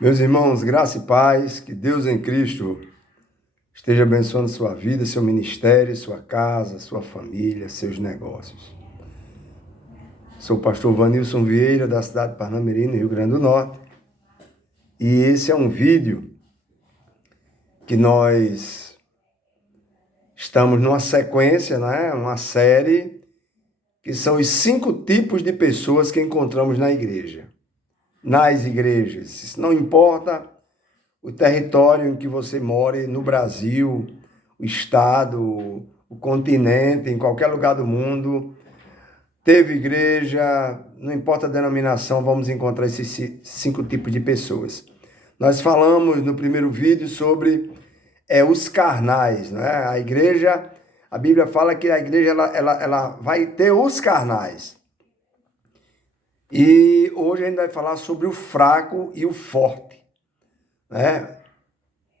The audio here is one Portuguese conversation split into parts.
Meus irmãos, graça e paz, que Deus em Cristo esteja abençoando sua vida, seu ministério, sua casa, sua família, seus negócios. Sou o pastor Vanilson Vieira, da cidade de Parnamirim, no Rio Grande do Norte. E esse é um vídeo que nós estamos numa sequência, né? Uma série que são os 5 tipos de pessoas que encontramos na igreja. Nas igrejas. Isso não importa o território em que você mora, no Brasil, o estado, o continente, em qualquer lugar do mundo, teve igreja, não importa a denominação, vamos encontrar esses 5 tipos de pessoas. Nós falamos no primeiro vídeo sobre os carnais, né? A igreja, a Bíblia fala que a igreja ela vai ter os carnais. E hoje a gente vai falar sobre o fraco e o forte, né?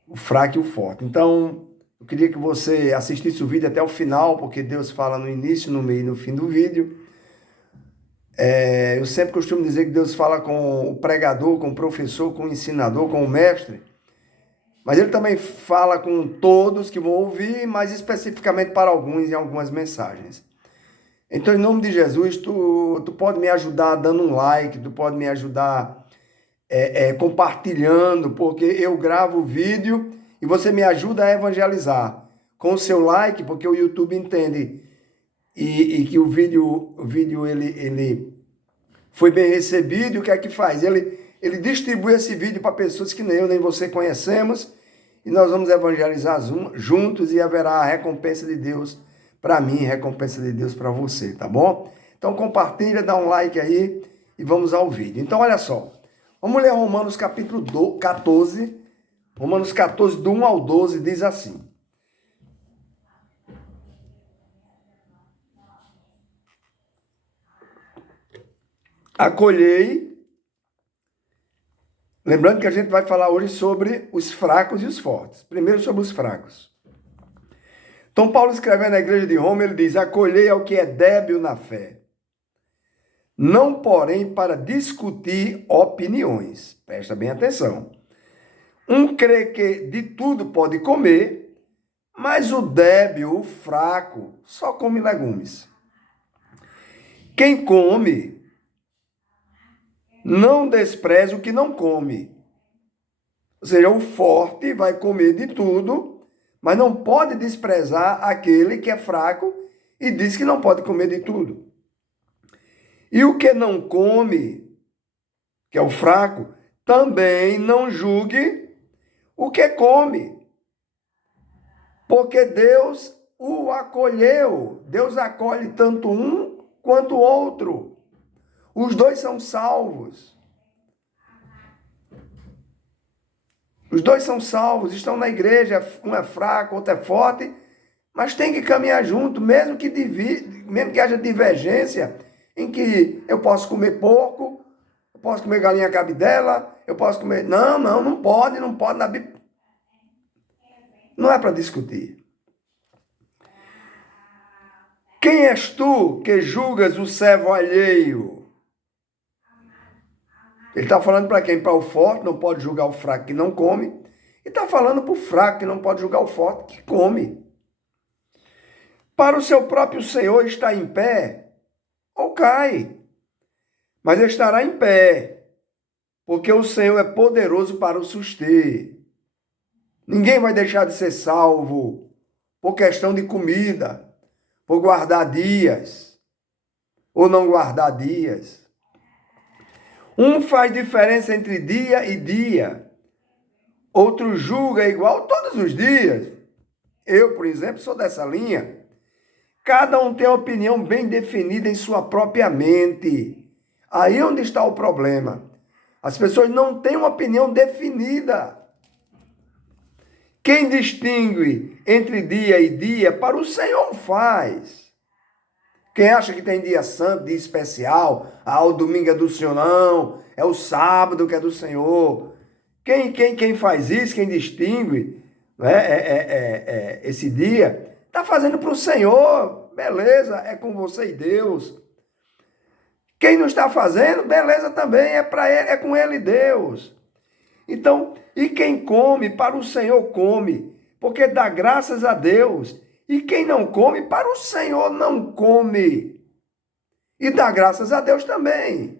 O fraco e o forte. Então, eu queria que você assistisse o vídeo até o final, porque Deus fala no início, no meio e no fim do vídeo. Eu sempre costumo dizer que Deus fala com o pregador, com o professor, com o ensinador, com o mestre, mas Ele também fala com todos que vão ouvir, mas especificamente para alguns em algumas mensagens. Então, em nome de Jesus, tu pode me ajudar dando um like, tu pode me ajudar compartilhando, porque eu gravo o vídeo e você me ajuda a evangelizar. Com o seu like, porque o YouTube entende e que o vídeo ele foi bem recebido, e o que é que faz? Ele distribui esse vídeo para pessoas que nem eu nem você conhecemos, e nós vamos evangelizar juntos e haverá a recompensa de Deus para mim, recompensa de Deus para você, tá bom? Então compartilha, dá um like aí e vamos ao vídeo. Então olha só, vamos ler Romanos capítulo 14, Romanos 14, do 1 ao 12, diz assim: acolhei, lembrando que a gente vai falar hoje sobre os fracos e os fortes. Primeiro sobre os fracos. Então Paulo escrevendo na igreja de Roma, ele diz: acolhei ao que é débil na fé, não porém para discutir opiniões. Presta bem atenção. Um crê que de tudo pode comer, mas o débil, o fraco, só come legumes. Quem come, não despreza o que não come. Ou seja, o forte vai comer de tudo, mas não pode desprezar aquele que é fraco e diz que não pode comer de tudo. E o que não come, que é o fraco, também não julgue o que come, porque Deus o acolheu. Deus acolhe tanto um quanto o outro. Os dois são salvos. Os dois são salvos, estão na igreja, um é fraco, outro é forte, mas tem que caminhar junto, mesmo que haja divergência, em que eu posso comer porco, eu posso comer galinha cabidela, eu posso comer... Não pode na Bíblia. Não é para discutir. Quem és tu que julgas o servo alheio? Ele está falando para quem? Para o forte, não pode julgar o fraco que não come. E está falando para o fraco, que não pode julgar o forte que come. Para o seu próprio Senhor está em pé ou cai, mas estará em pé, porque o Senhor é poderoso para o suster. Ninguém vai deixar de ser salvo por questão de comida, por guardar dias ou não guardar dias. Um faz diferença entre dia e dia, outro julga igual todos os dias. Eu, por exemplo, sou dessa linha. Cada um tem uma opinião bem definida em sua própria mente. Aí onde está o problema. As pessoas não têm uma opinião definida. Quem distingue entre dia e dia, para o Senhor faz. Quem acha que tem dia santo, dia especial, o domingo é do Senhor, não, é o sábado que é do Senhor. Quem faz isso, quem distingue esse dia, está fazendo para o Senhor, beleza, é com você e Deus. Quem não está fazendo, beleza também, é para ele, é com ele e Deus. Então, e quem come, para o Senhor come, porque dá graças a Deus. E quem não come, para o Senhor não come. E dá graças a Deus também.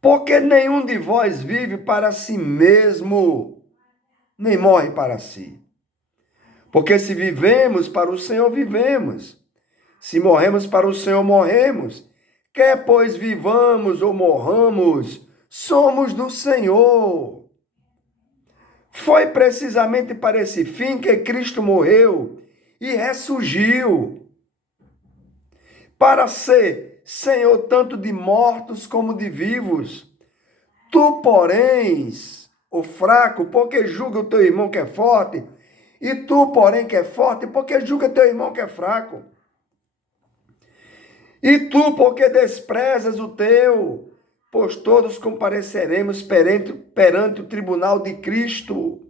Porque nenhum de vós vive para si mesmo, nem morre para si. Porque se vivemos para o Senhor, vivemos. Se morremos para o Senhor, morremos. Quer pois vivamos ou morramos, somos do Senhor. Foi precisamente para esse fim que Cristo morreu e ressurgiu, para ser Senhor tanto de mortos como de vivos. Tu, porém, o fraco, porque julga o teu irmão que é forte, e tu, porém, que é forte, porque julga teu irmão que é fraco. E tu, porque desprezas o teu, pois todos compareceremos perante o tribunal de Cristo.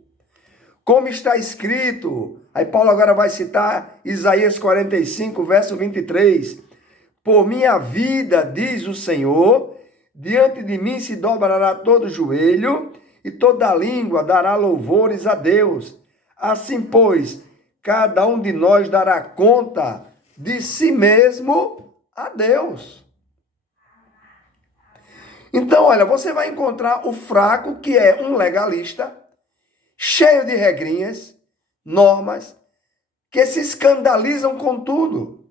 Como está escrito, aí Paulo agora vai citar Isaías 45, verso 23. Por minha vida, diz o Senhor, diante de mim se dobrará todo joelho, e toda língua dará louvores a Deus. Assim, pois, cada um de nós dará conta de si mesmo a Deus. Então, olha, você vai encontrar o fraco, que é um legalista, cheio de regrinhas, normas, que se escandalizam com tudo.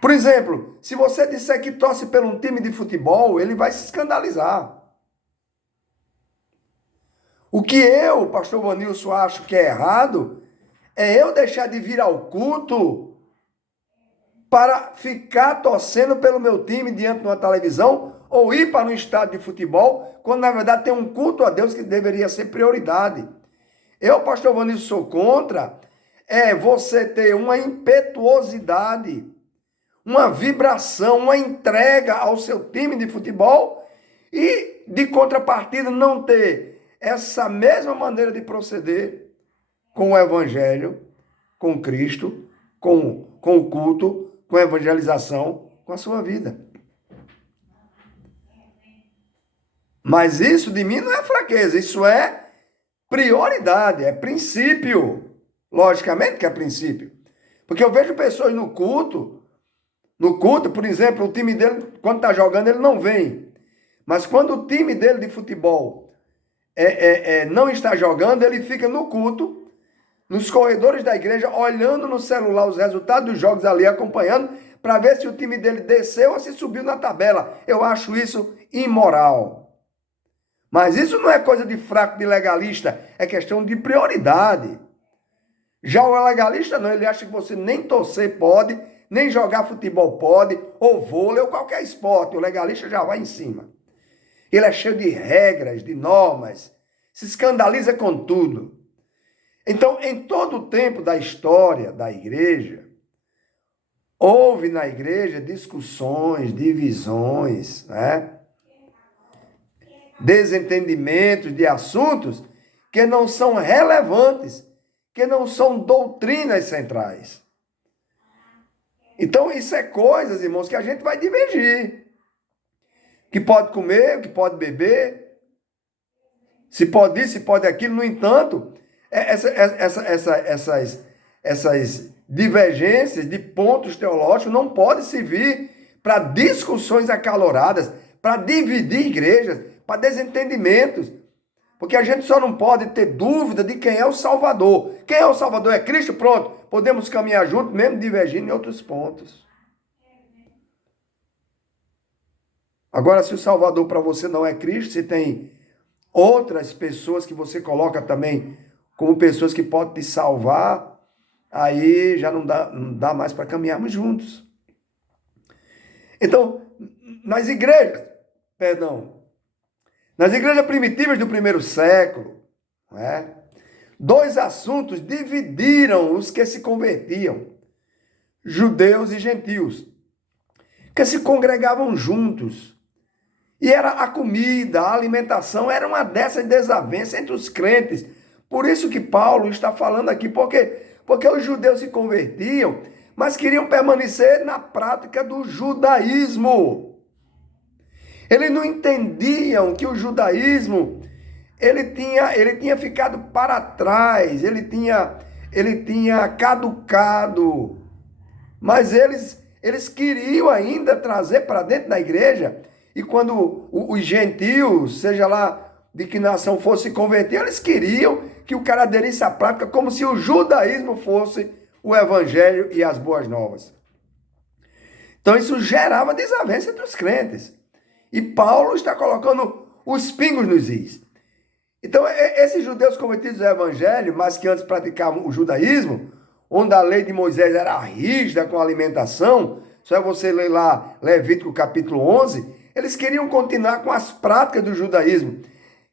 Por exemplo, se você disser que torce por um time de futebol, ele vai se escandalizar. O que eu, pastor Vanilson, acho que é errado, é eu deixar de vir ao culto para ficar torcendo pelo meu time diante de uma televisão ou ir para um estádio de futebol, quando na verdade tem um culto a Deus que deveria ser prioridade. Eu, pastor Vanilson, sou contra você ter uma impetuosidade, uma vibração, uma entrega ao seu time de futebol e, de contrapartida, não ter essa mesma maneira de proceder com o Evangelho, com Cristo, com o culto, com a evangelização, com a sua vida. Mas isso de mim não é fraqueza, isso é prioridade, é princípio. Logicamente que é princípio. Porque eu vejo pessoas no culto, por exemplo, o time dele, quando está jogando, ele não vem. Mas quando o time dele de futebol não está jogando, ele fica no culto, nos corredores da igreja, olhando no celular os resultados dos jogos ali, acompanhando, para ver se o time dele desceu ou se subiu na tabela. Eu acho isso imoral. Mas isso não é coisa de fraco, de legalista, é questão de prioridade. Já o legalista não, ele acha que você nem torcer pode, nem jogar futebol pode, ou vôlei, ou qualquer esporte. O legalista já vai em cima. Ele é cheio de regras, de normas, se escandaliza com tudo. Então, em todo o tempo da história da igreja, houve na igreja discussões, divisões, desentendimentos de assuntos que não são relevantes, que não são doutrinas centrais. Então, isso é coisas, irmãos, que a gente vai divergir. Que pode comer, que pode beber, se pode isso, se pode aquilo. No entanto, essas divergências de pontos teológicos não podem servir para discussões acaloradas, para dividir igrejas, para desentendimentos. Porque a gente só não pode ter dúvida de quem é o Salvador. Quem é o Salvador? É Cristo? Pronto. Podemos caminhar juntos, mesmo divergindo em outros pontos. Agora, se o Salvador para você não é Cristo, se tem outras pessoas que você coloca também como pessoas que podem te salvar, aí já não dá mais para caminharmos juntos. Então, nas igrejas primitivas do primeiro século, dois assuntos dividiram os que se convertiam, judeus e gentios, que se congregavam juntos. E era a comida, a alimentação, era uma dessas desavenças entre os crentes. Por isso que Paulo está falando aqui, porque os judeus se convertiam, mas queriam permanecer na prática do judaísmo. Eles não entendiam que o judaísmo ele tinha ficado para trás, ele tinha caducado. Mas eles queriam ainda trazer para dentro da igreja. E quando os gentios, seja lá de que nação fosse se converter, eles queriam que o cara aderisse à prática como se o judaísmo fosse o evangelho e as boas novas. Então isso gerava desavença entre os crentes. E Paulo está colocando os pingos nos is. Então esses judeus convertidos ao evangelho, mas que antes praticavam o judaísmo, onde a lei de Moisés era rígida com a alimentação, só é você ler lá Levítico capítulo 11, eles queriam continuar com as práticas do judaísmo,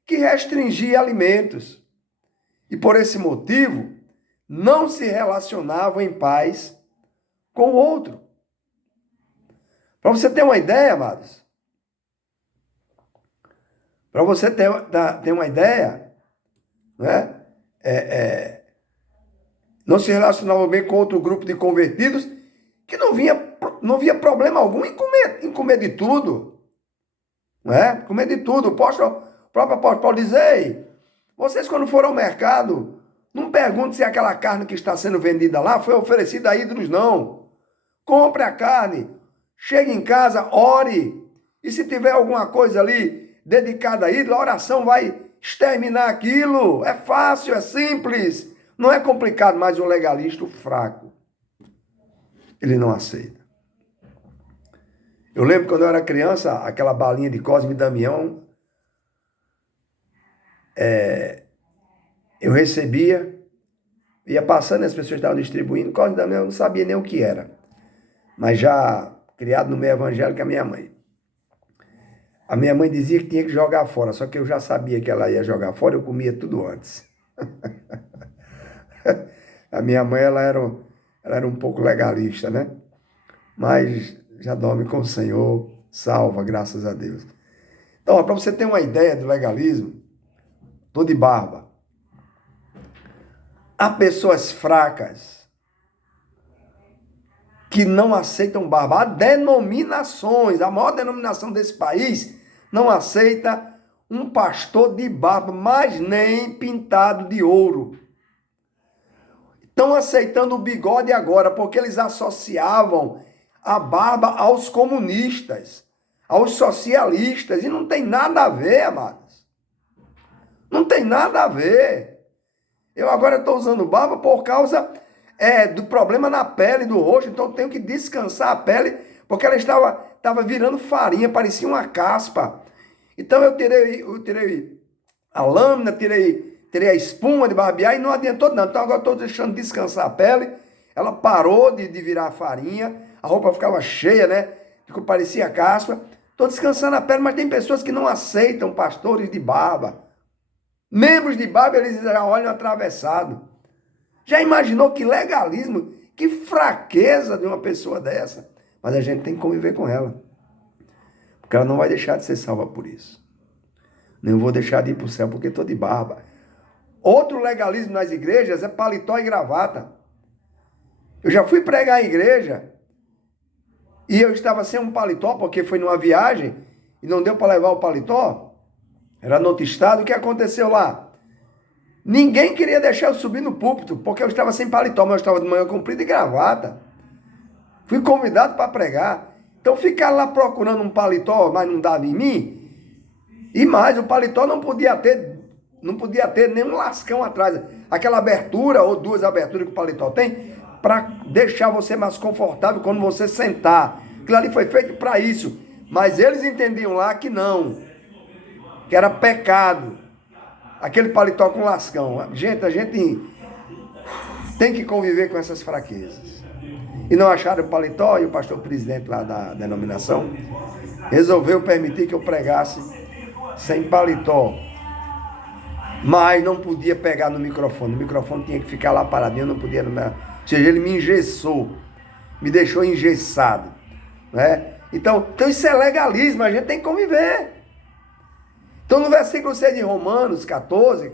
que restringia alimentos. E por esse motivo, não se relacionavam em paz com o outro. Para você ter uma ideia, amados, para você ter uma ideia, né? Não se relacionavam bem com outro grupo de convertidos que não via problema algum em comer de tudo. Né? Comer de tudo. O próprio apóstolo Paulo diz, ei, vocês quando foram ao mercado, não perguntem se aquela carne que está sendo vendida lá foi oferecida a ídolos, não. Compre a carne, chegue em casa, ore. E se tiver alguma coisa ali dedicada a ídolo, a oração vai exterminar aquilo. É fácil, é simples. Não é complicado, mas o legalista, o fraco, ele não aceita. Eu lembro quando eu era criança, aquela balinha de Cosme e Damião, eu recebia, ia passando, as pessoas estavam distribuindo, Cosme e Damião eu não sabia nem o que era, mas já criado no meio evangélico, a minha mãe dizia que tinha que jogar fora, só que eu já sabia que ela ia jogar fora, eu comia tudo antes. A minha mãe, ela era um pouco legalista, né? Mas já dorme com o Senhor, salva, graças a Deus. Então, para você ter uma ideia do legalismo, tô de barba. Há pessoas fracas que não aceitam barba. Há denominações, a maior denominação desse país não aceita um pastor de barba, mas nem pintado de ouro. Estão aceitando o bigode agora, porque eles associavam a barba aos comunistas, aos socialistas, e não tem nada a ver, amados. Não tem nada a ver. Eu agora estou usando barba por causa do problema na pele do rosto, então eu tenho que descansar a pele, porque ela estava virando farinha, parecia uma caspa. Então eu tirei a lâmina, tirei a espuma de barbear e não adiantou nada. Então agora estou deixando descansar a pele. Ela parou de virar farinha, a roupa ficava cheia, né? Parecia caspa. Estou descansando a pele, mas tem pessoas que não aceitam pastores de barba. Membros de barba, eles já olham atravessado. Já imaginou que legalismo, que fraqueza de uma pessoa dessa? Mas a gente tem que conviver com ela. Porque ela não vai deixar de ser salva por isso. Nem vou deixar de ir para o céu porque estou de barba. Outro legalismo nas igrejas é paletó e gravata. Eu já fui pregar em igreja e eu estava sem um paletó porque foi numa viagem e não deu para levar o paletó. Era no outro estado. O que aconteceu lá? Ninguém queria deixar eu subir no púlpito porque eu estava sem paletó, mas eu estava de manhã comprida e gravata. Fui convidado para pregar. Então ficar lá procurando um paletó, mas não dava em mim. E mais, o paletó não podia ter nenhum lascão atrás. Aquela abertura ou duas aberturas que o paletó tem para deixar você mais confortável quando você sentar. Aquilo ali foi feito para isso. Mas eles entendiam lá que não. Que era pecado. Aquele paletó com lascão. Gente, a gente tem que conviver com essas fraquezas. E não acharam o paletó, e o pastor presidente lá da denominação resolveu permitir que eu pregasse sem paletó. Mas não podia pegar no microfone. O microfone tinha que ficar lá paradinho, não podia... Ou seja, ele me engessou. Me deixou engessado. Né? Então isso é legalismo, a gente tem que conviver. Então no versículo 6 de Romanos 14,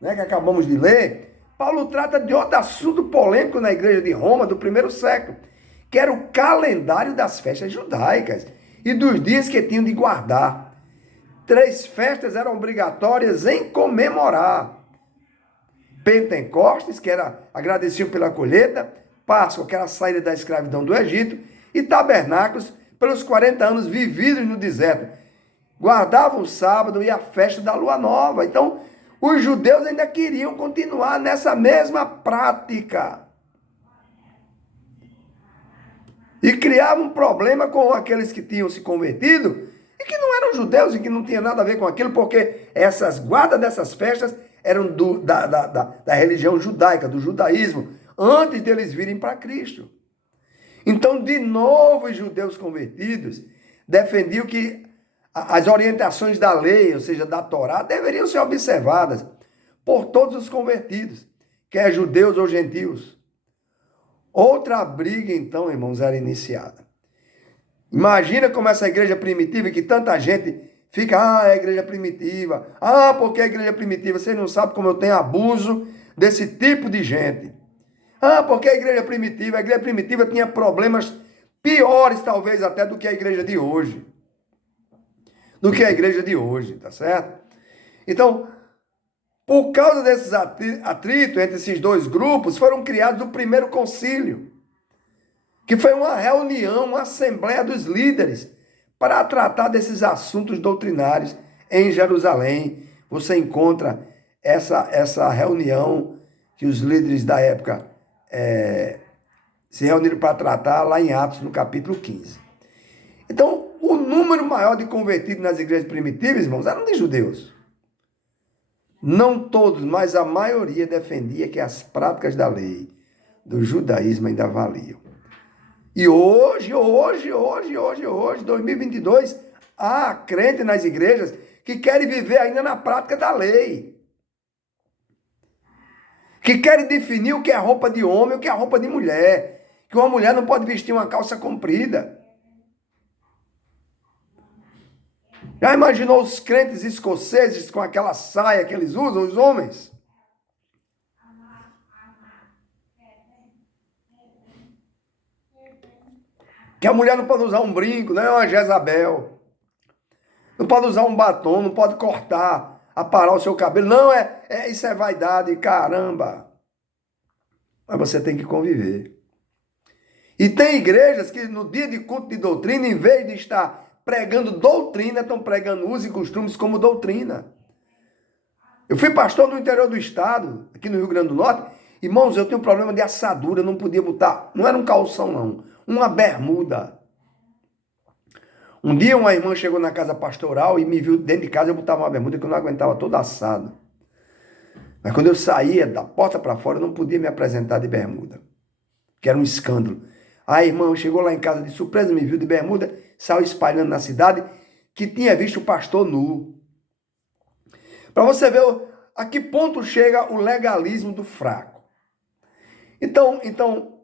né, que acabamos de ler, Paulo trata de outro assunto polêmico na igreja de Roma do primeiro século, que era o calendário das festas judaicas. e dos dias que tinham de guardar. 3 festas eram obrigatórias em comemorar. Pentecostes, que era agradecido pela colheita, Páscoa, que era a saída da escravidão do Egito, e Tabernáculos, pelos 40 anos vividos no deserto. Guardavam o sábado e a festa da lua nova. Então, os judeus ainda queriam continuar nessa mesma prática. E criavam um problema com aqueles que tinham se convertido e que não eram judeus e que não tinham nada a ver com aquilo, porque essas guardas dessas festas eram da religião judaica, do judaísmo, antes deles virem para Cristo. Então, de novo, os judeus convertidos defendiam que as orientações da lei, ou seja, da Torá, deveriam ser observadas por todos os convertidos, quer judeus ou gentios. Outra briga, então, irmãos, era iniciada. Imagina como essa igreja primitiva, que tanta gente fica, é a igreja primitiva. Porque a igreja primitiva, vocês não sabem como eu tenho abuso desse tipo de gente. Porque a igreja primitiva tinha problemas piores, talvez, até do que a igreja de hoje. Tá certo? Então, por causa desses atritos entre esses dois grupos, foram criados o primeiro concílio, que foi uma reunião, uma assembleia dos líderes, para tratar desses assuntos doutrinários em Jerusalém. Você encontra essa reunião que os líderes da época se reuniram para tratar lá em Atos, no capítulo 15. Então, o número maior de convertidos nas igrejas primitivas, irmãos, eram de judeus. Não todos, mas a maioria defendia que as práticas da lei, do judaísmo ainda valiam. E hoje, 2022, há crentes nas igrejas que querem viver ainda na prática da lei. Que querem definir o que é roupa de homem e o que é roupa de mulher. Que uma mulher não pode vestir uma calça comprida. Já imaginou os crentes escoceses com aquela saia que eles usam, os homens? Que a mulher não pode usar um brinco, não é uma Jezabel. Não pode usar um batom, não pode cortar, aparar o seu cabelo. Não, isso é vaidade, caramba. Mas você tem que conviver. E tem igrejas que no dia de culto de doutrina, em vez de estar pregando doutrina, estão pregando usos e costumes como doutrina. Eu fui pastor no interior do estado, aqui no Rio Grande do Norte. Irmãos, eu tenho um problema de assadura, não podia botar, não era um calção não, uma bermuda. Um dia uma irmã chegou na casa pastoral e me viu dentro de casa, eu botava uma bermuda que eu não aguentava, todo assado. Mas quando eu saía da porta para fora, eu não podia me apresentar de bermuda, que era um escândalo. A irmã chegou lá em casa de surpresa, me viu de bermuda, saiu espalhando na cidade que tinha visto o pastor nu. Para você ver a que ponto chega o legalismo do fraco. Então,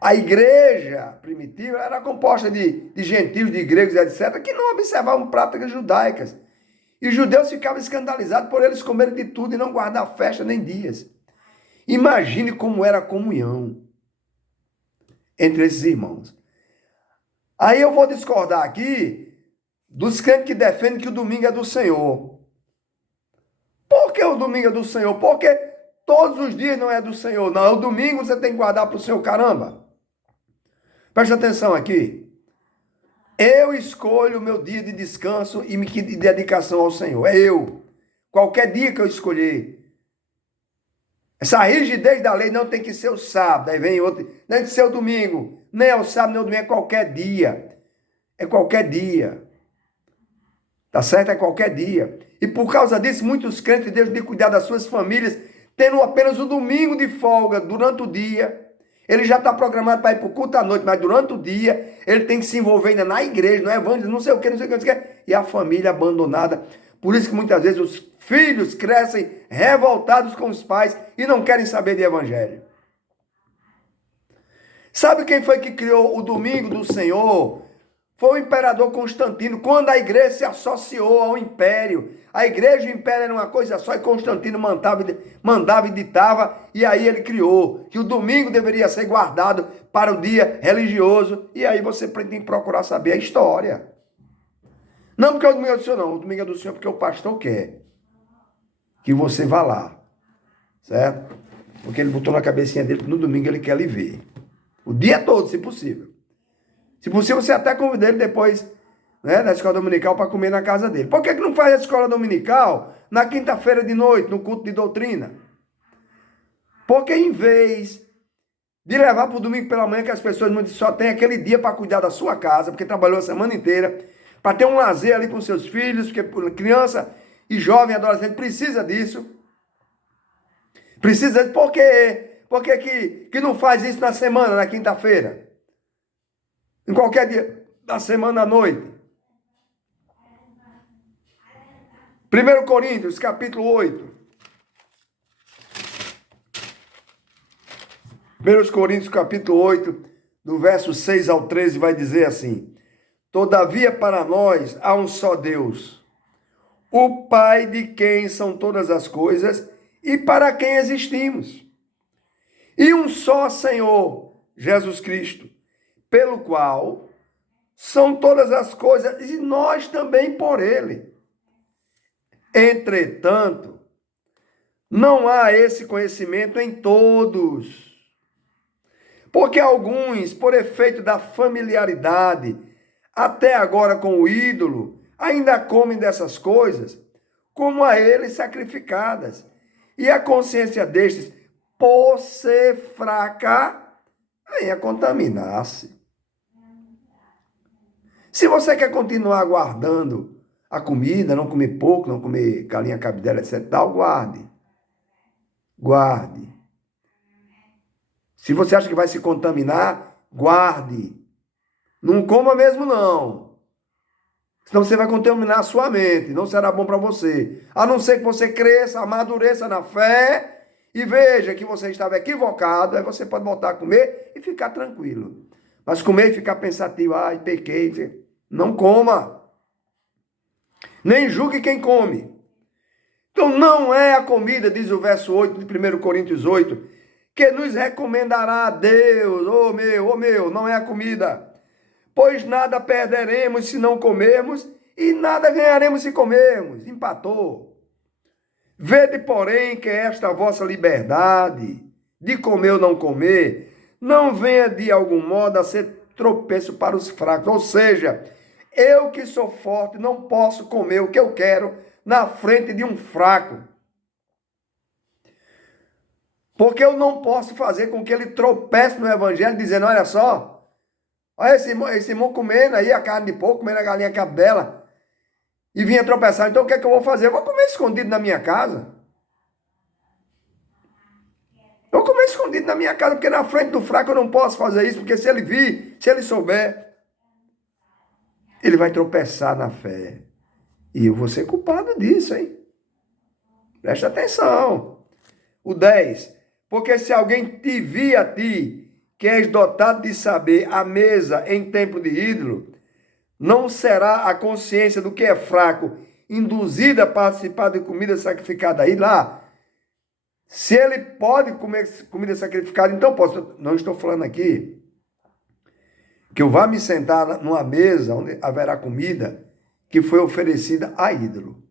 a igreja primitiva era composta de gentios, de gregos, etc., que não observavam práticas judaicas. E os judeus ficavam escandalizados por eles comerem de tudo e não guardar festa nem dias. Imagine como era a comunhão entre esses irmãos. Aí eu vou discordar aqui dos crentes que defendem que o domingo é do Senhor. Por que o domingo é do Senhor? Porque todos os dias não é do Senhor. Não, o domingo você tem que guardar para o Senhor, caramba. Preste atenção aqui. Eu escolho o meu dia de descanso e de dedicação ao Senhor. É eu. Qualquer dia que eu escolher. Essa rigidez da lei não tem que ser o sábado. Aí vem outro. Não tem que ser o domingo. Nem é o sábado, nem é o domingo. É qualquer dia. É qualquer dia. Tá certo? É qualquer dia. E por causa disso, muitos crentes deixam de cuidar das suas famílias, tendo apenas o domingo de folga durante o dia. Ele já está programado para ir para o culto à noite, mas durante o dia ele tem que se envolver ainda na igreja, no evangelho, não sei o que. E a família abandonada. Por isso que muitas vezes os filhos crescem revoltados com os pais e não querem saber de evangelho. Sabe quem foi que criou o domingo do Senhor? Foi o imperador Constantino, quando a igreja se associou ao império. A igreja e o império eram uma coisa só e Constantino mandava e ditava, e aí ele criou que o domingo deveria ser guardado para o dia religioso, e aí você tem que procurar saber a história. Não porque o domingo é do Senhor, não. O domingo é do Senhor porque o pastor quer que você vá lá, certo? Porque ele botou na cabecinha dele que no domingo ele quer lhe ver. O dia todo, se possível. Se possível, você até convida ele depois, né, da escola dominical para comer na casa dele. Por que não faz a escola dominical na quinta-feira de noite, no culto de doutrina? Porque em vez de levar para o domingo pela manhã, que as pessoas só têm aquele dia para cuidar da sua casa, porque trabalhou a semana inteira, para ter um lazer ali com seus filhos, porque criança e jovem, adolescente precisa disso. Precisa disso. Por quê? Por que não faz isso na semana, na quinta-feira? Em qualquer dia da semana à noite. 1 Coríntios, capítulo 8. 1 Coríntios, capítulo 8, do verso 6 ao 13, vai dizer assim: Todavia para nós há um só Deus, o Pai de quem são todas as coisas e para quem existimos. E um só Senhor, Jesus Cristo, pelo qual são todas as coisas, e nós também por ele. Entretanto, não há esse conhecimento em todos, porque alguns, por efeito da familiaridade, até agora com o ídolo, ainda comem dessas coisas, como a eles sacrificadas, e a consciência destes, por ser fraca, venha contaminar-se. Se você quer continuar guardando a comida, não comer pouco, não comer galinha, cabidela, etc., guarde. Guarde. Se você acha que vai se contaminar, guarde. Não coma mesmo, não. Senão você vai contaminar a sua mente. Não será bom para você. A não ser que você cresça, amadureça na fé e veja que você estava equivocado. Aí você pode voltar a comer e ficar tranquilo. Mas comer e ficar pensativo, ai, pequei. Não coma. Nem julgue quem come. Então não é a comida, diz o verso 8 de 1 Coríntios 8, que nos recomendará a Deus, oh meu, não é a comida. Pois nada perderemos se não comermos, e nada ganharemos se comermos. Empatou. Vede, porém, que esta vossa liberdade de comer ou não comer, não venha de algum modo a ser tropeço para os fracos. Ou seja, eu que sou forte não posso comer o que eu quero na frente de um fraco. Porque eu não posso fazer com que ele tropece no evangelho dizendo, olha só, olha esse irmão comendo aí a carne de porco, comendo a galinha cabidela, e vinha tropeçar. Então o que é que eu vou fazer? Eu vou comer escondido na minha casa. Eu vou comer escondido na minha casa, porque na frente do fraco eu não posso fazer isso, porque se ele vir, se ele souber, ele vai tropeçar na fé. E eu vou ser culpado disso, hein? Presta atenção. O 10. Porque se alguém te vir a ti, que és dotado de saber a mesa em templo de ídolo, não será a consciência do que é fraco induzida a participar de comida sacrificada aí lá? Se ele pode comer comida sacrificada, então posso. Não estou falando aqui que eu vá me sentar numa mesa onde haverá comida que foi oferecida a ídolo.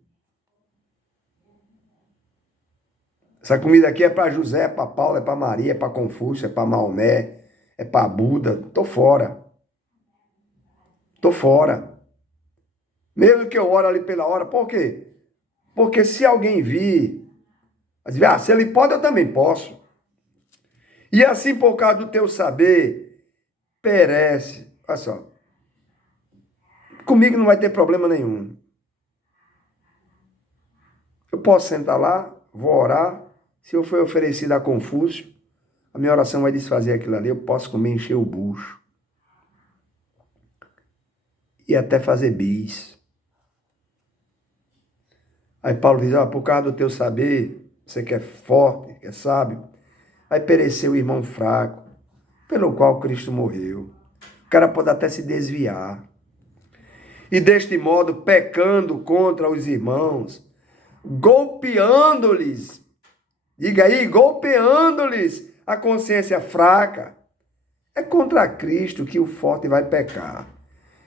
Essa comida aqui é para José, é para Paulo, é para Maria, é para Confúcio, é para Maomé, é para Buda. Estou fora. Estou fora. Mesmo que eu ore ali pela hora, por quê? Porque se alguém vir, se ele pode, eu também posso. E assim, por causa do teu saber, perece. Olha só. Comigo não vai ter problema nenhum. Eu posso sentar lá, vou orar. Se eu for oferecido a Confúcio, a minha oração vai desfazer aquilo ali. Eu posso comer, encher o bucho. E até fazer bis. Aí Paulo diz, por causa do teu saber, você que é forte, que é sábio, vai perecer o irmão fraco, pelo qual Cristo morreu. O cara pode até se desviar. e deste modo pecando contra os irmãos, golpeando-lhes, diga aí, golpeando-lhes a consciência fraca. É contra Cristo que o forte vai pecar.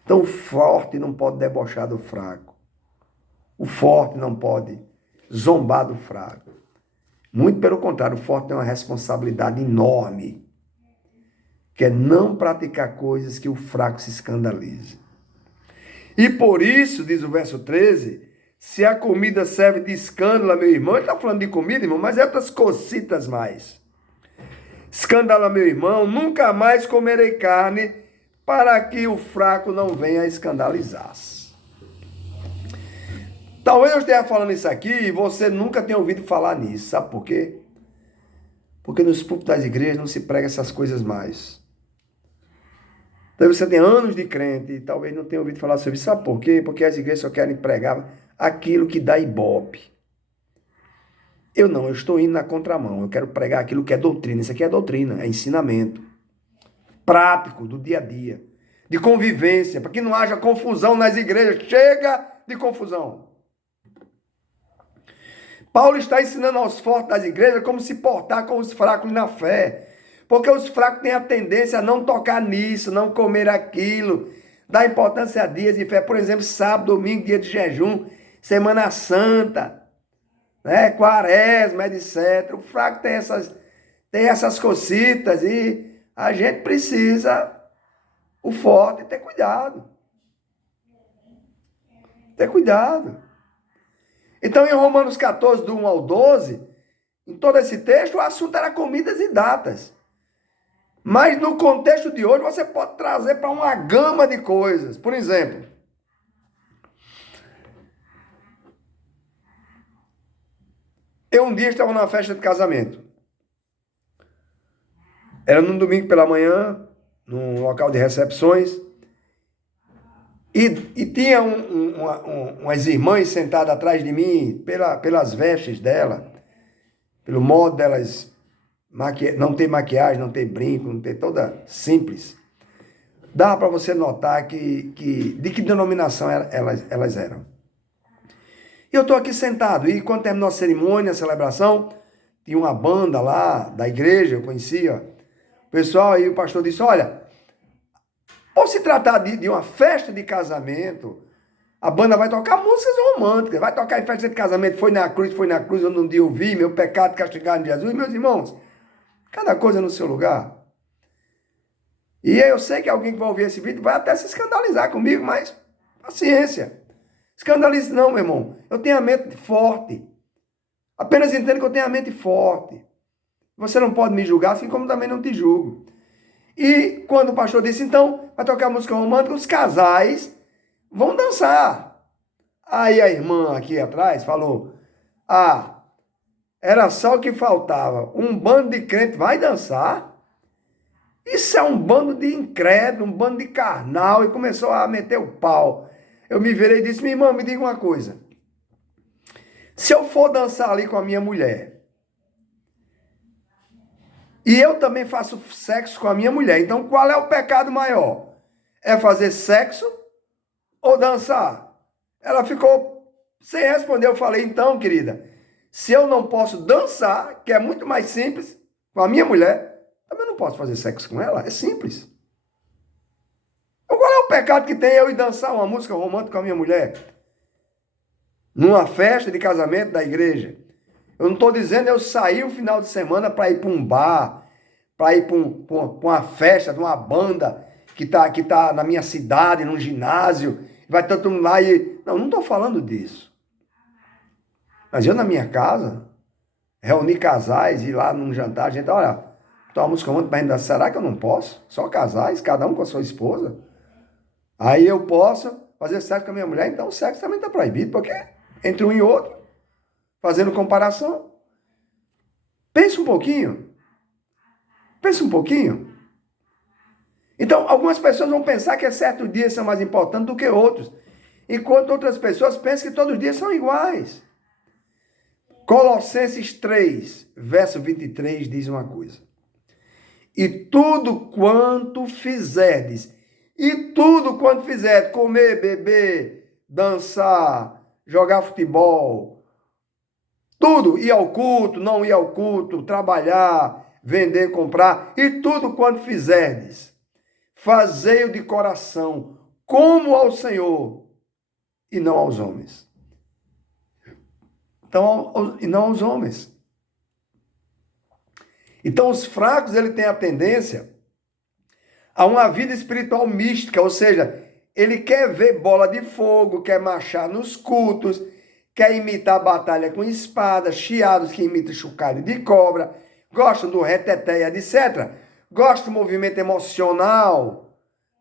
Então o forte não pode debochar do fraco. O forte não pode zombar do fraco. Muito pelo contrário, o forte tem uma responsabilidade enorme, que é não praticar coisas que o fraco se escandalize. E por isso, diz o verso 13, se a comida serve de escândalo a meu irmão, ele está falando de comida, irmão, mas é outras cocitas mais. Escândalo a meu irmão, nunca mais comerei carne, para que o fraco não venha a escandalizar-se. Talvez eu esteja falando isso aqui e você nunca tenha ouvido falar nisso. Sabe por quê? Porque nos púlpitos das igrejas não se prega essas coisas mais. Talvez você tenha anos de crente e talvez não tenha ouvido falar sobre isso. Sabe por quê? Porque as igrejas só querem pregar aquilo que dá ibope. Eu não, eu estou indo na contramão. Eu quero pregar aquilo que é doutrina. Isso aqui é doutrina, é ensinamento prático do dia a dia, de convivência, para que não haja confusão nas igrejas. Chega de confusão. Paulo está ensinando aos fortes das igrejas como se portar com os fracos na fé. Porque os fracos têm a tendência a não tocar nisso, não comer aquilo, dar importância a dias de fé. Por exemplo, sábado, domingo, dia de jejum, Semana Santa, né, Quaresma, etc. O fraco tem essas cocitas e a gente precisa, o forte, ter cuidado. Ter cuidado. Então, em Romanos 14, do 1 ao 12, em todo esse texto, o assunto era comidas e datas. Mas no contexto de hoje, você pode trazer para uma gama de coisas. Por exemplo, eu um dia estava numa festa de casamento. Era num domingo pela manhã, num local de recepções. E tinha umas irmãs sentadas atrás de mim, pelas vestes dela, pelo modo delas não ter maquiagem, não ter brinco, não ter toda simples. Dá para você notar de que denominação elas eram. E eu estou aqui sentado, e quando terminou a cerimônia, a celebração, tinha uma banda lá da igreja, eu conhecia o pessoal, aí o pastor disse, olha, por se tratar de uma festa de casamento, a banda vai tocar músicas românticas, vai tocar em festa de casamento, foi na cruz, eu não ouvi, meu pecado castigado em Jesus, meus irmãos, cada coisa no seu lugar. E eu sei que alguém que vai ouvir esse vídeo vai até se escandalizar comigo, mas paciência. Escandalize não, meu irmão. Eu tenho a mente forte. Apenas entendo que eu tenho a mente forte. Você não pode me julgar, assim como também não te julgo. E quando o pastor disse, então, vai tocar música romântica, os casais vão dançar. Aí a irmã aqui atrás falou, era só o que faltava. Um bando de crente vai dançar? Isso é um bando de incrédulo, um bando de carnal. E começou a meter o pau. Eu me virei e disse, minha irmã, me diga uma coisa. Se eu for dançar ali com a minha mulher, e eu também faço sexo com a minha mulher, então qual é o pecado maior? É fazer sexo ou dançar? Ela ficou sem responder. Eu falei, então, querida, se eu não posso dançar, que é muito mais simples, com a minha mulher, também não posso fazer sexo com ela, é simples. Então, qual é o pecado que tem eu ir dançar uma música romântica com a minha mulher? Numa festa de casamento da igreja. Eu não estou dizendo eu sair o final de semana para ir para um bar, para ir para uma festa de uma banda que tá na minha cidade, num ginásio, vai todo mundo lá e... Não estou falando disso. Mas eu na minha casa, reunir casais, ir lá num jantar, a gente, olha, uma música romântica para ainda, será que eu não posso? Só casais, cada um com a sua esposa? Aí eu posso fazer sexo com a minha mulher, então o sexo também está proibido, porque entre um e outro, fazendo comparação. Pensa um pouquinho. Pensa um pouquinho. Então, algumas pessoas vão pensar que certos dias são mais importantes do que outros, enquanto outras pessoas pensam que todos os dias são iguais. Colossenses 3, verso 23, diz uma coisa. E tudo quanto fizerdes, E tudo quanto fizer, comer, beber, dançar, jogar futebol, tudo, ir ao culto, não ir ao culto, trabalhar, vender, comprar, e tudo quanto fizerdes, fazei-o de coração, como ao Senhor, e não aos homens. Então, e não aos homens. Então, os fracos, ele tem a tendência a uma vida espiritual mística, ou seja, ele quer ver bola de fogo, quer marchar nos cultos, quer imitar batalha com espada, chiados que imitam chocalho de cobra, gostam do reteté, etc. Gosta do movimento emocional,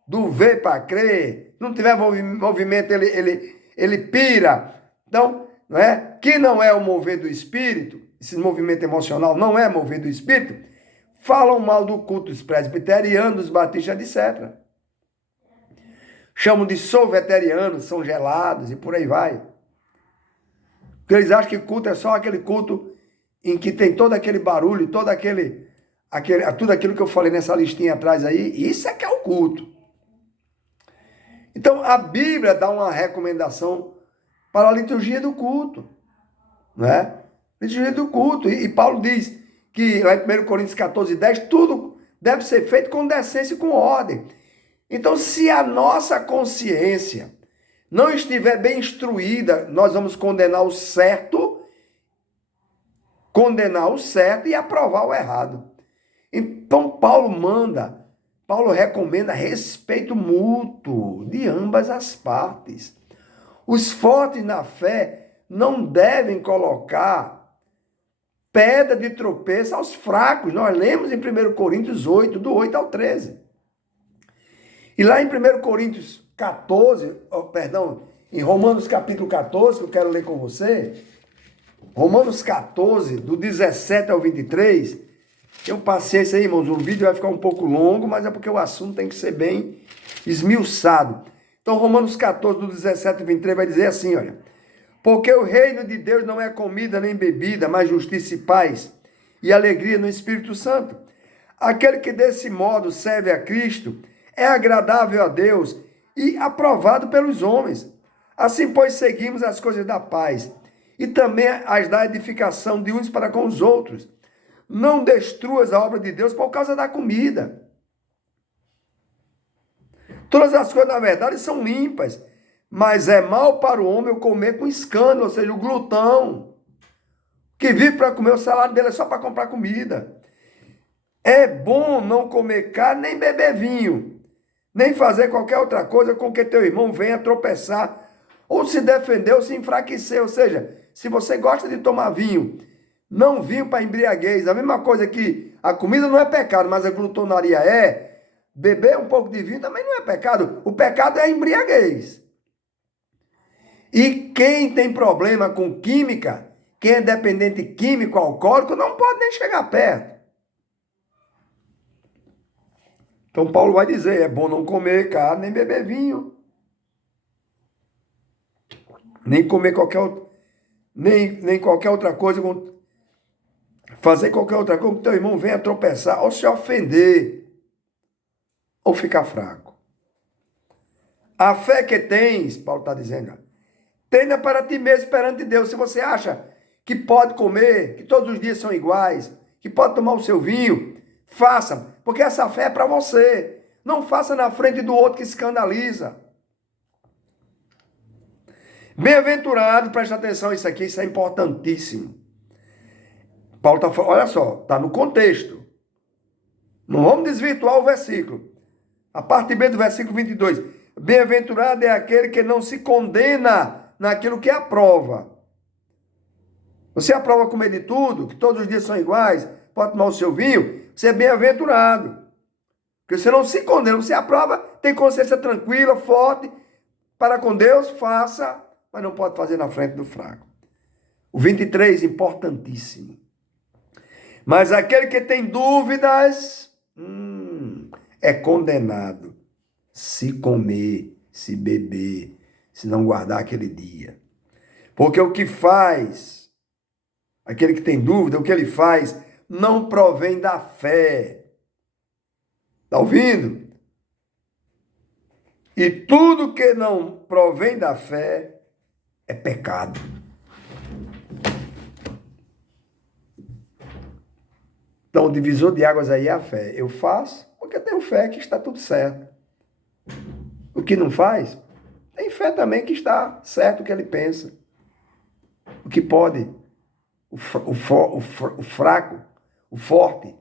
do ver para crer. Não tiver movimento, ele pira. Então, não é? Que não é o mover do espírito, esse movimento emocional não é mover do espírito, falam mal do culto dos presbiterianos, dos batistas, etc. Chamam de solveterianos, são gelados e por aí vai. Porque eles acham que culto é só aquele culto em que tem todo aquele barulho, todo tudo aquilo que eu falei nessa listinha atrás aí, isso é que é o culto. Então, a Bíblia dá uma recomendação para a liturgia do culto, né? Liturgia do culto. E Paulo diz que, lá em 1 Coríntios 14, 10, tudo deve ser feito com decência e com ordem. Então, se a nossa consciência não estiver bem instruída, nós vamos condenar o certo e aprovar o errado. Então, Paulo recomenda respeito mútuo de ambas as partes. Os fortes na fé não devem colocar pedra de tropeço aos fracos. Nós lemos em 1 Coríntios 8, do 8 ao 13. E lá em 1 Coríntios 14, em Romanos capítulo 14, que eu quero ler com você, Romanos 14, do 17 ao 23, tenham paciência aí, irmãos, o vídeo vai ficar um pouco longo, mas é porque o assunto tem que ser bem esmiuçado. Então, Romanos 14, do 17 ao 23, vai dizer assim, olha, porque o reino de Deus não é comida nem bebida, mas justiça e paz e alegria no Espírito Santo. Aquele que desse modo serve a Cristo é agradável a Deus e aprovado pelos homens. Assim, pois, seguimos as coisas da paz e também as da edificação de uns para com os outros. Não destruas a obra de Deus por causa da comida. Todas as coisas, na verdade, são limpas, mas é mal para o homem comer com escândalo, ou seja, o glutão, que vive para comer, o salário dele é só para comprar comida. É bom não comer carne, nem beber vinho, nem fazer qualquer outra coisa com que teu irmão venha tropeçar, ou se defender, ou se enfraquecer. Ou seja, se você gosta de tomar vinho, não vinho para embriaguez. A mesma coisa que a comida não é pecado, mas a glutonaria é. Beber um pouco de vinho também não é pecado. O pecado é a embriaguez. E quem tem problema com química, quem é dependente químico, alcoólico, não pode nem chegar perto. Então Paulo vai dizer, é bom não comer carne, nem beber vinho. Nem comer nem qualquer outra coisa, fazer qualquer outra coisa que teu irmão venha tropeçar, ou se ofender, ou ficar fraco. A fé que tens, Paulo está dizendo, tenha para ti mesmo perante Deus. Se você acha que pode comer, que todos os dias são iguais, que pode tomar o seu vinho, faça, porque essa fé é para você. Não faça na frente do outro que escandaliza. Bem-aventurado, presta atenção isso aqui, isso é importantíssimo. Paulo está falando, olha só, está no contexto. Não vamos desvirtuar o versículo. A parte B do versículo 22. Bem-aventurado é aquele que não se condena naquilo que aprova. Você aprova comer de tudo, que todos os dias são iguais, pode tomar o seu vinho, você é bem-aventurado. Porque você não se condena, você aprova, tem consciência tranquila, forte, para com Deus, faça, mas não pode fazer na frente do fraco. O 23, importantíssimo. Mas aquele que tem dúvidas, é condenado se comer, se beber, se não guardar aquele dia. Porque o que faz, aquele que tem dúvida, o que ele faz, não provém da fé. Está ouvindo? E tudo que não provém da fé é pecado. Então, o divisor de águas aí é a fé. Eu faço porque tenho fé que está tudo certo. O que não faz, tem fé também que está certo o que ele pensa. O que pode, o fraco, o forte,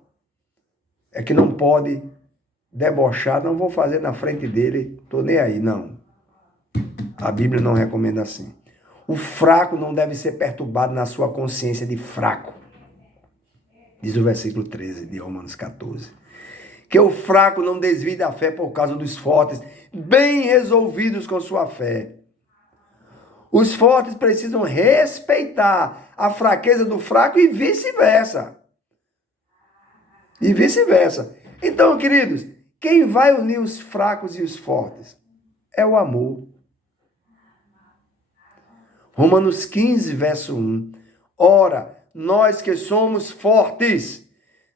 é que não pode debochar, não vou fazer na frente dele, estou nem aí, não. A Bíblia não recomenda assim. O fraco não deve ser perturbado na sua consciência de fraco. Diz o versículo 13 de Romanos 14. Que o fraco não desvie da fé por causa dos fortes, bem resolvidos com sua fé. Os fortes precisam respeitar a fraqueza do fraco e vice-versa. E vice-versa. Então, queridos, quem vai unir os fracos e os fortes? É o amor. Romanos 15, verso 1. Ora, nós que somos fortes,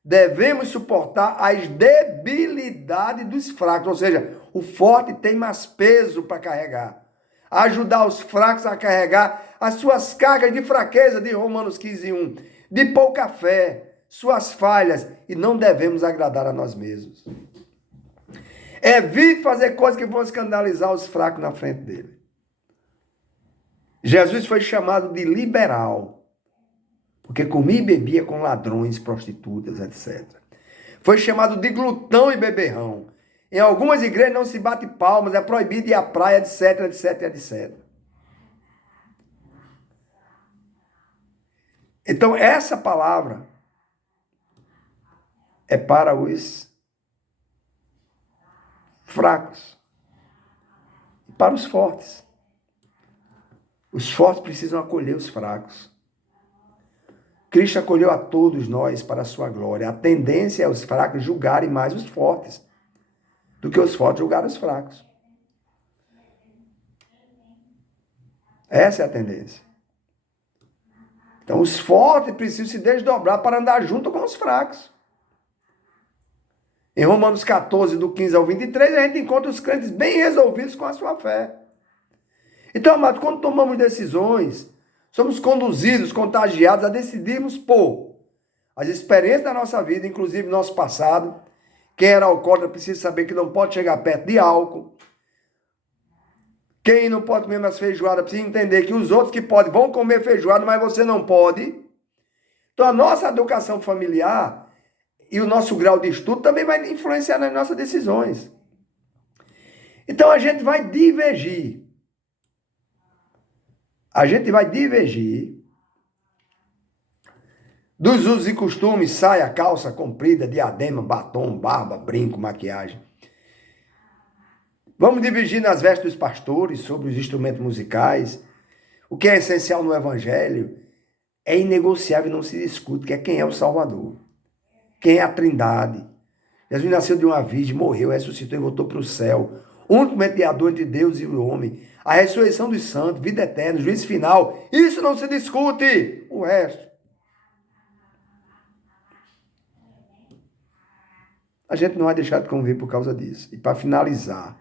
devemos suportar as debilidades dos fracos. Ou seja, o forte tem mais peso para carregar. Ajudar os fracos a carregar as suas cargas de fraqueza, de Romanos 15, 1. De pouca fé, suas falhas, e não devemos agradar a nós mesmos. Evite fazer coisas que vão escandalizar os fracos na frente dele. Jesus foi chamado de liberal, porque comia e bebia com ladrões, prostitutas, etc. Foi chamado de glutão e beberrão. Em algumas igrejas não se bate palmas, é proibido ir à praia, etc, etc, etc. Então, essa palavra é para os fracos e para os fortes. Os fortes precisam acolher os fracos. Cristo acolheu a todos nós para a sua glória. A tendência é os fracos julgarem mais os fortes do que os fortes julgarem os fracos. Essa é a tendência. Então, os fortes precisam se desdobrar para andar junto com os fracos. Em Romanos 14, do 15 ao 23, a gente encontra os crentes bem resolvidos com a sua fé. Então, amado, quando tomamos decisões, somos conduzidos, contagiados a decidirmos por as experiências da nossa vida, inclusive nosso passado. Quem era alcoólatra precisa saber que não pode chegar perto de álcool. Quem não pode comer mais feijoada precisa entender que os outros que podem vão comer feijoada, mas você não pode. Então, a nossa educação familiar e o nosso grau de estudo também vai influenciar nas nossas decisões. Então, a gente vai divergir. A gente vai divergir dos usos e costumes, saia, calça comprida, diadema, batom, barba, brinco, maquiagem. Vamos divergir nas vestes dos pastores, sobre os instrumentos musicais. O que é essencial no Evangelho é inegociável e não se discute, que é quem é o Salvador. Quem é a Trindade. Jesus nasceu de uma virgem, morreu, ressuscitou e voltou para o céu. O único mediador entre Deus e o homem. A ressurreição dos santos, vida eterna, juízo final. Isso não se discute. O resto. A gente não vai deixar de conviver por causa disso. E para finalizar,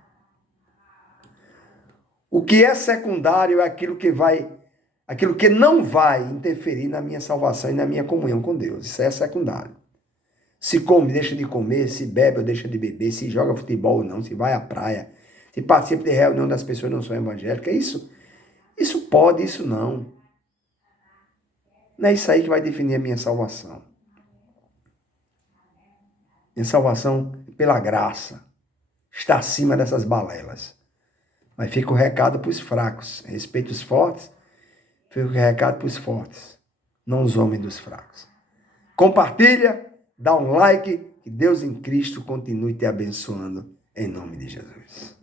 o que é secundário é aquilo que não vai interferir na minha salvação e na minha comunhão com Deus. Isso é secundário. Se come, deixa de comer, se bebe ou deixa de beber, se joga futebol ou não, se vai à praia, se participa de reunião das pessoas que não são evangélicas, isso pode, isso não. Não é isso aí que vai definir a minha salvação. Minha salvação pela graça está acima dessas balelas. Mas fica o recado para os fracos. Respeito os fortes, fica o recado para os fortes, não os homens dos fracos. Compartilha, dá um like, que Deus em Cristo continue te abençoando, em nome de Jesus.